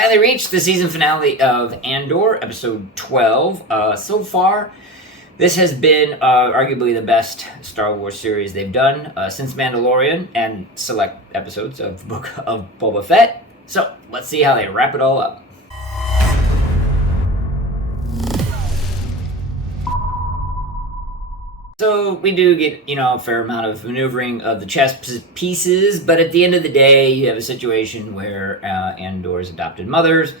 finally reached the season finale of Andor, episode 12. So far, this has been arguably the best Star Wars series they've done since Mandalorian and select episodes of the Book of Boba Fett. So let's see how they wrap it all up. So we do get, a fair amount of maneuvering of the chess pieces, but at the end of the day, you have a situation where Andor's adopted mother's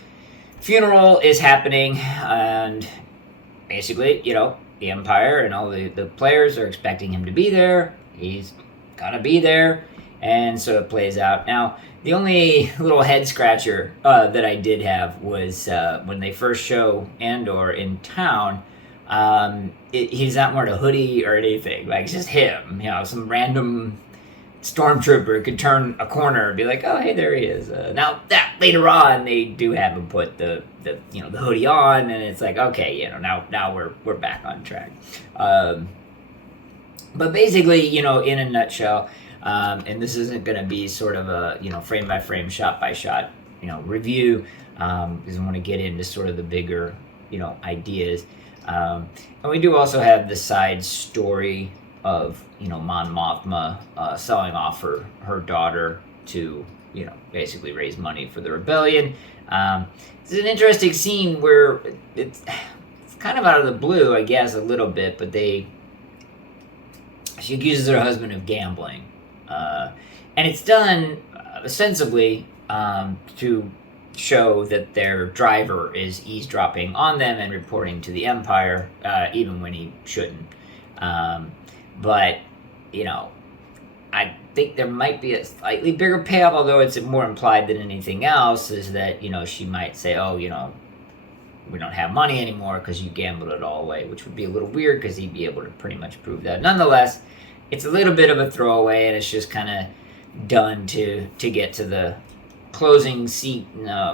funeral is happening, and basically, the Empire and all the players are expecting him to be there. He's gonna be there, and so it plays out. Now, the only little head scratcher that I did have was when they first show Andor in town. He's not wearing a hoodie or anything. Like, it's just him. Some random stormtrooper could turn a corner and be like, "Oh, hey, there he is." Now that later on they do have him put the hoodie on, and it's like, okay, now we're back on track. But basically, in a nutshell, and this isn't going to be sort of a frame by frame, shot by shot, review, because I want to get into sort of the bigger ideas. And we do also have the side story of Mon Mothma selling off her daughter to basically raise money for the rebellion. It's an interesting scene where it's kind of out of the blue, I guess, a little bit, but she accuses her husband of gambling, and it's done ostensibly to show that their driver is eavesdropping on them and reporting to the Empire, even when he shouldn't. But I think there might be a slightly bigger payoff, although it's more implied than anything else, is that, she might say, oh, we don't have money anymore because you gambled it all away, which would be a little weird because he'd be able to pretty much prove that. Nonetheless, it's a little bit of a throwaway, and it's just kind of done to get to the closing scene,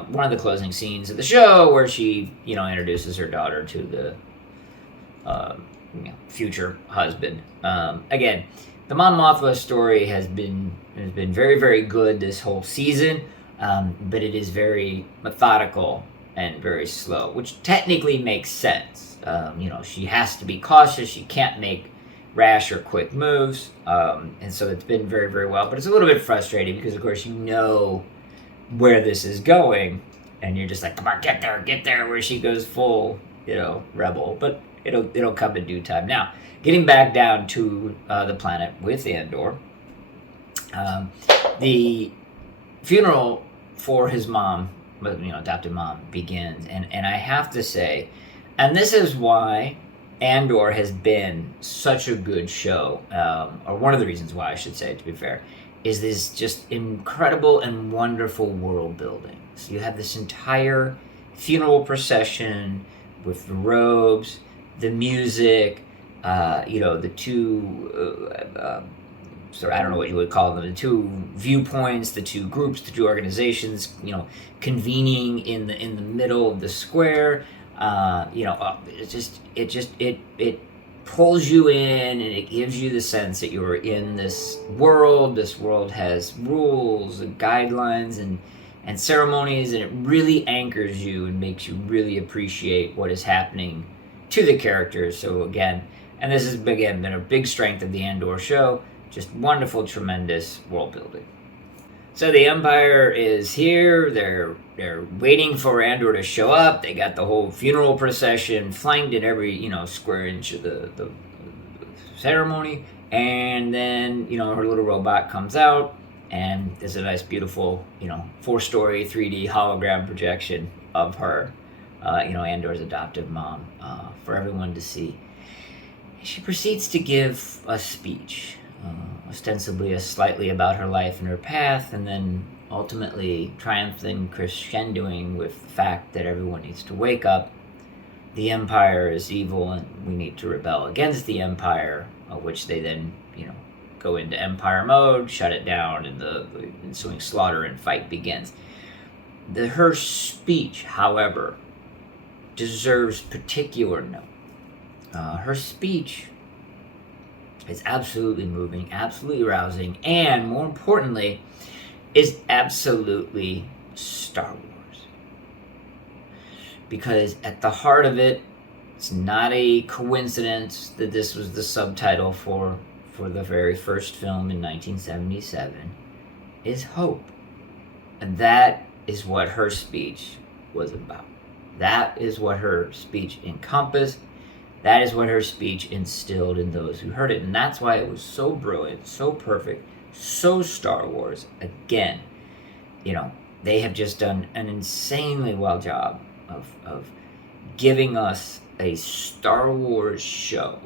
one of the closing scenes of the show, where she, introduces her daughter to the future husband. Again, the Mon Mothma story has been very, very good this whole season, but it is very methodical and very slow, which technically makes sense. She has to be cautious. She can't make rash or quick moves, and so it's been very, very well. But it's a little bit frustrating because, of course, where this is going, and you're just like, come on, get there, where she goes full, rebel. But it'll come in due time. Now, getting back down to the planet with Andor, the funeral for his mom, adopted mom, begins, and I have to say, and this is why Andor has been such a good show, or one of the reasons why, I should say, to be fair, is this just incredible and wonderful world building. So you have this entire funeral procession with the robes, the music, the two, I don't know what you would call them, the two viewpoints, the two groups, the two organizations, convening in the middle of the square. It pulls you in, and it gives you the sense that you're in this world. This world has rules and guidelines and ceremonies, and it really anchors you and makes you really appreciate what is happening to the characters. So again, and this has been a big strength of the Andor show, just wonderful, tremendous world building. So the Empire is here. They're waiting for Andor to show up. They got the whole funeral procession flanked in every square inch of the ceremony, and then her little robot comes out, and there's a nice, beautiful 4-story 3D hologram projection of her, Andor's adoptive mom, for everyone to see. She proceeds to give a speech. Ostensibly slightly about her life and her path, and then ultimately triumphing, crescendoing with the fact that everyone needs to wake up. The Empire is evil, and we need to rebel against the Empire, which they then, go into Empire mode, shut it down, and the ensuing slaughter and fight begins. Her speech, however, deserves particular note. Her speech is absolutely moving, absolutely rousing, and more importantly, is absolutely Star Wars. because at the heart of it, it's not a coincidence that this was the subtitle for the very first film in 1977, is hope. And that is what her speech was about. That is what her speech encompassed. That is what her speech instilled in those who heard it. And that's why it was so brilliant, so perfect, so Star Wars. Again, they have just done an insanely well job of giving us a Star Wars show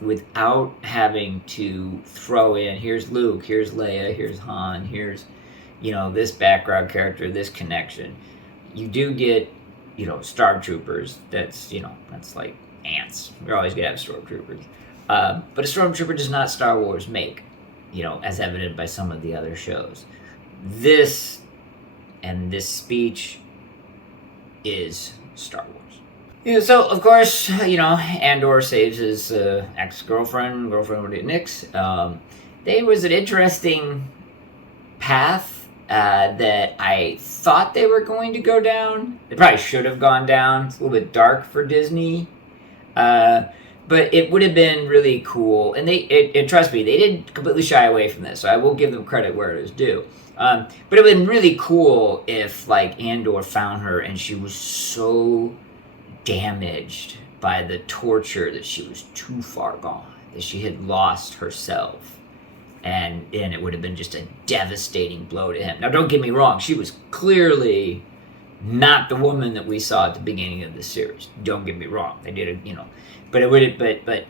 without having to throw in, here's Luke, here's Leia, here's Han, here's, this background character, this connection. You do get, stormtroopers. That's like ants. We're always going to have stormtroopers. But a stormtrooper does not Star Wars make, as evident by some of the other shows. This speech is Star Wars. So, of course, Andor saves his ex-girlfriend, with Nix. There was an interesting path that I thought they were going to go down. They probably should have gone down. It's a little bit dark for Disney. But it would have been really cool. And trust me, they didn't completely shy away from this. So I will give them credit where it is due. But it would have been really cool if, Andor found her and she was so damaged by the torture that she was too far gone, that she had lost herself. And it would have been just a devastating blow to him. Now, don't get me wrong. She was clearly not the woman that we saw at the beginning of the series. Don't get me wrong. They did it, But it would, but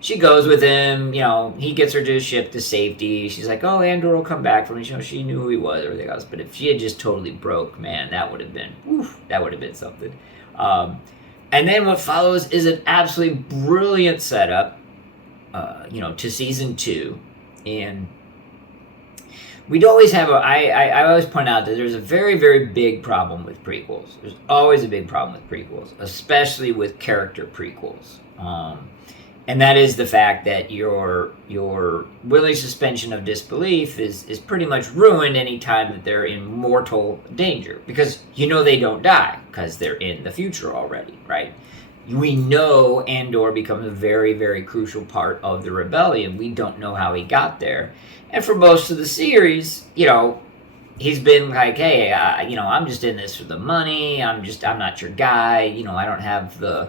she goes with him. He gets her to the ship to safety. She's like, "Oh, Andor will come back for me." She knew who he was, everything else. But if she had just totally broke, man, that would have been, something. And then what follows is an absolutely brilliant setup, to season 2. And we'd always have I always point out that there's a very, very big problem with prequels. There's always a big problem with prequels, especially with character prequels. And that is the fact that your willing suspension of disbelief is pretty much ruined any time that they're in mortal danger. Because they don't die, because they're in the future already, right? We know Andor becomes a very, very crucial part of the rebellion. We don't know how he got there. And for most of the series, he's been like, hey, I'm just in this for the money. I'm not your guy. I don't have the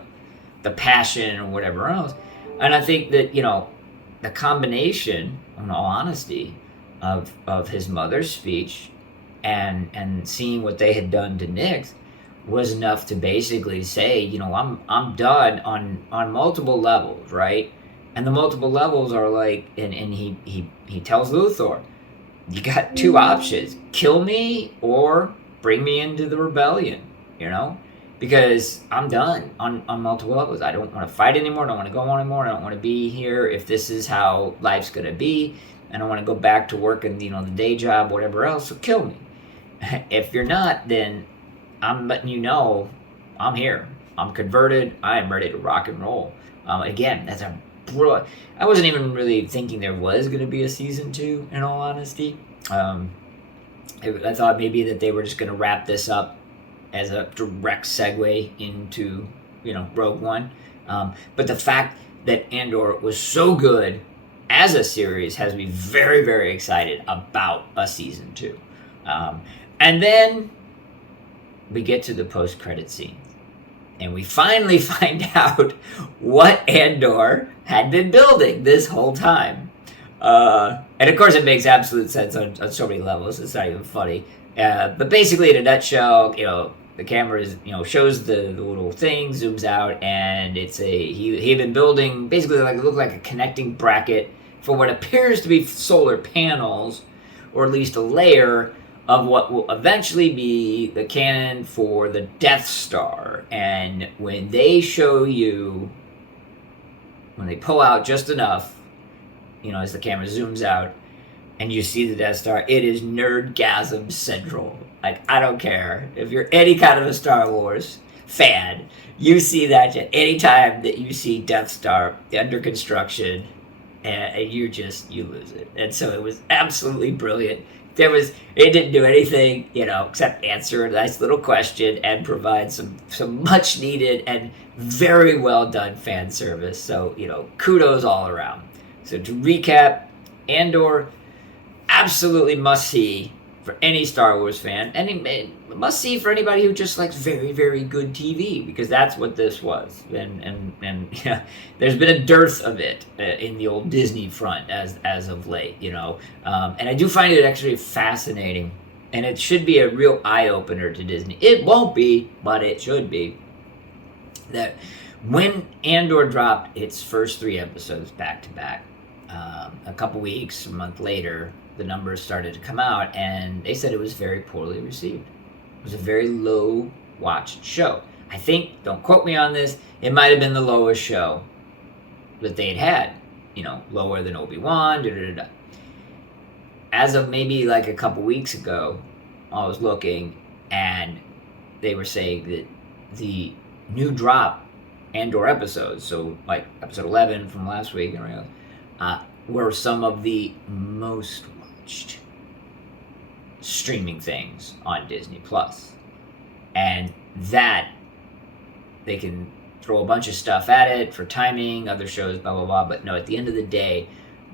passion or whatever else. And I think that, the combination, in all honesty, of his mother's speech and seeing what they had done to Nix was enough to basically say, I'm done on multiple levels, right? And the multiple levels are and he tells Luthor, you got 2 options: kill me or bring me into the rebellion, because I'm done on multiple levels. I don't want to fight anymore. I don't want to go on anymore. I don't want to be here if this is how life's going to be. I don't want to go back to working, the day job, whatever else. So kill me. If you're not, then I'm letting you know I'm here. I'm converted. I am ready to rock and roll. Again, that's a brilliant. I wasn't even really thinking there was going to be a season 2, in all honesty. I thought maybe that they were just going to wrap this up as a direct segue into, Rogue One. But the fact that Andor was so good as a series has me very, very excited about a season 2. And then we get to the post-credit scenes. And we finally find out what Andor had been building this whole time. And of course it makes absolute sense on so many levels. It's not even funny. But basically, in a nutshell, the camera is, shows the little thing, zooms out, and it's he had been building basically it looked like a connecting bracket for what appears to be solar panels, or at least a layer of what will eventually be the cannon for the Death Star. And when they show you, when they pull out just enough, as the camera zooms out, and you see the Death Star, it is nerdgasm central. I don't care. If you're any kind of a Star Wars fan, you see that anytime that you see Death Star under construction, and you lose it. And so it was absolutely brilliant. it didn't do anything, except answer a nice little question and provide some much needed and very well done fan service. So, kudos all around. So to recap, Andor, absolutely must see for any Star Wars fan, and must see for anybody who just likes very, very good TV, because that's what this was. And there's been a dearth of it in the old Disney front as of late, and I do find it actually fascinating, and it should be a real eye opener to Disney. It won't be, but it should be. That when Andor dropped its first 3 episodes back to back, a couple weeks, a month later, the numbers started to come out, and they said it was very poorly received. It was a very low watched show. I think, don't quote me on this, it might have been the lowest show that they'd had. Lower than Obi-Wan, da-da-da-da. As of maybe like a couple weeks ago, I was looking, and they were saying that the new drop Andor episodes, so like episode 11 from last week, were some of the most watched streaming things on Disney Plus. And that, they can throw a bunch of stuff at it for timing, other shows, blah, blah, blah. But no, at the end of the day,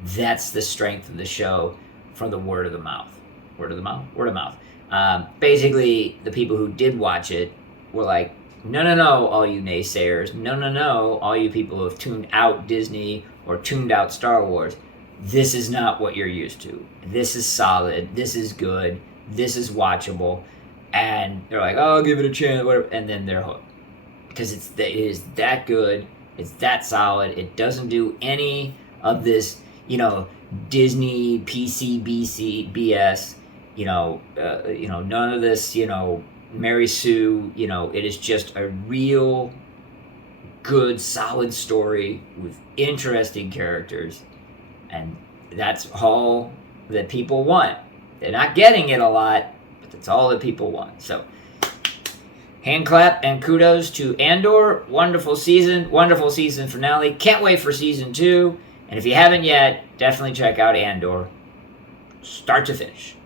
that's the strength of the show from the word of the mouth. Word of the mouth? Word of mouth. Basically, the people who did watch it were like, no, all you naysayers. No, all you people who have tuned out Disney or tuned out Star Wars. This is not what you're used to. This is solid. This is good. This is watchable. And they're like, oh, I'll give it a chance, whatever. And then they're hooked. Because it is that good. It's that solid. It doesn't do any of this, Disney, PC, BC, BS. None of this, Mary Sue. It is just a real good, solid story with interesting characters. And that's all that people want. They're not getting it a lot, but that's all that people want. So, hand clap and kudos to Andor. Wonderful season finale. Can't wait for season 2. And if you haven't yet, definitely check out Andor. Start to finish.